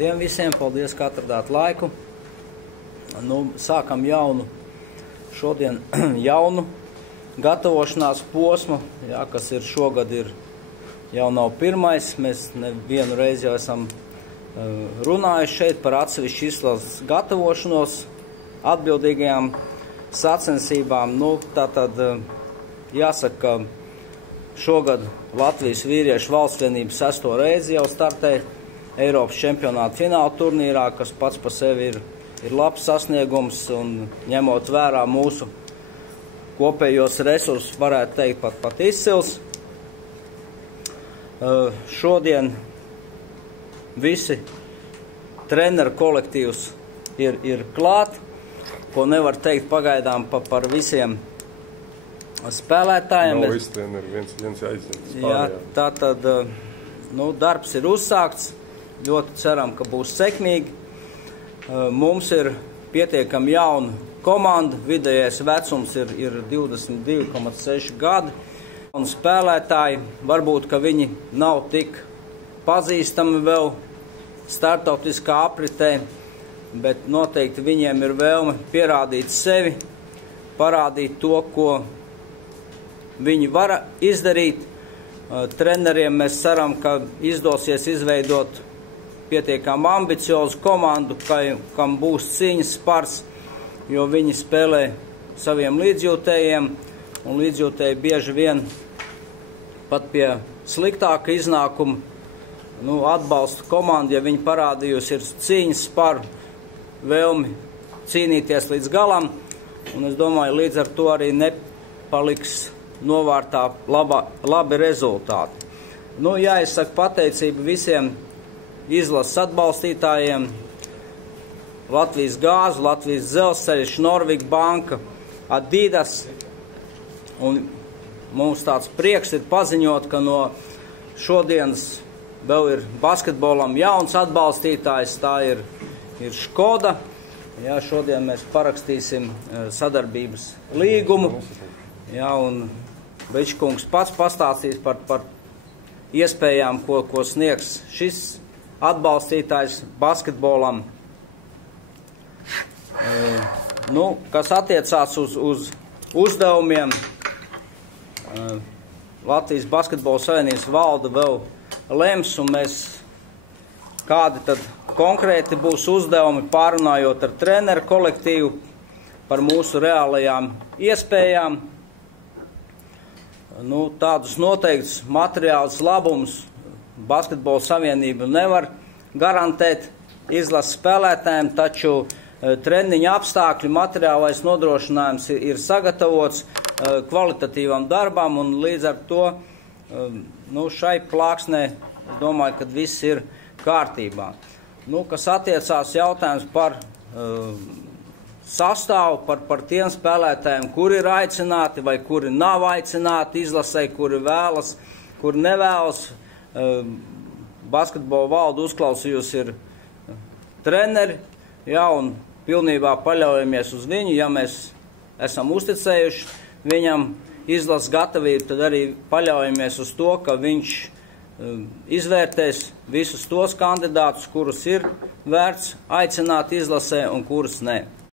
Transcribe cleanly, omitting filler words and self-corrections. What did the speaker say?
Labdien visiem, paldies, ka atradāt laiku. Sākam šodien jaunu gatavošanās posmu, kas ir šogad jau nav pirmais. Mēs nevienu reizi jau esam runājuši šeit par atsevišķu izlases gatavošanos atbildīgajām sacensībām. Tātad jāsaka, ka šogad Latvijas vīriešu valstsvienība 6. reizi jau startē Eiropas čempionāta fināla turnīrā, kas pats par sevi ir labs sasniegums, un ņemot vērā mūsu kopējos resursus, varētu teikt pat izcils. Šodien visi treneru kolektīvs ir klāt, ko nevar teikt pagaidām par visiem spēlētājiem. Nav visi treneri, viens aizņemts. Jā, tātad darbs ir uzsākts, ļoti ceram, ka būs sekmīgi. Mums ir pietiekami jauna komanda, vidējais vecums ir 22,6 gadi. Un spēlētāji, varbūt, ka viņi nav tik pazīstami vēl startautiskā apritē, bet noteikti viņiem ir vēlme pierādīt sevi, parādīt to, ko viņi var izdarīt. Treneriem mēs ceram, ka izdosies izveidot pietiekami ambiciozu komandu, kam būs cīņas spars, jo viņi spēlē saviem līdzjūtējiem, un līdzjūtēji bieži vien pat pie sliktāka iznākuma atbalsta komandu, ja viņi parādījusi ir cīņas sparu, vēlmi cīnīties līdz galam, un es domāju, līdz ar to arī nepaliks novārtā labi rezultāti. Jāizsaka pateicība visiem izlases atbalstītājiem, Latvijas gāzu, Latvijas dzelzceļš, Norvīga banka, Adidas, un mums tāds prieks ir paziņot, ka no šodienas vēl ir basketbolam jauns atbalstītājs, tā ir Škoda. Šodien mēs parakstīsim sadarbības līgumu, un Večkungs pats pastāstīs par iespējām, ko sniegs šis atbalstītājs basketbolam. Kas attiecās uz uzdevumiem, Latvijas basketbola savienības valde vēl lems, un mēs kādi tad konkrēti būs uzdevumi, pārunājot ar treneru kolektīvu par mūsu reālajām iespējām. Tādus noteikts materiālus labumus basketbola savienība nevar garantēt izlases spēlētājiem, taču treniņa apstākļu materiālais nodrošinājums ir sagatavots kvalitatīvam darbam, un līdz ar to šai plāksnē es domāju, ka viss ir kārtībā. Kas attiecās jautājums par sastāvu, par tiem spēlētājiem, kuri ir aicināti vai kuri nav aicināti izlasē, kuri vēlas, kuri nevēlas. Basketbola valde uzklausījusi ir treneri, un pilnībā paļaujamies uz viņu. Ja mēs esam uzticējuši viņam izlases gatavību, tad arī paļaujamies uz to, ka viņš izvērtēs visus tos kandidātus, kurus ir vērts aicināt izlasē un kurus ne.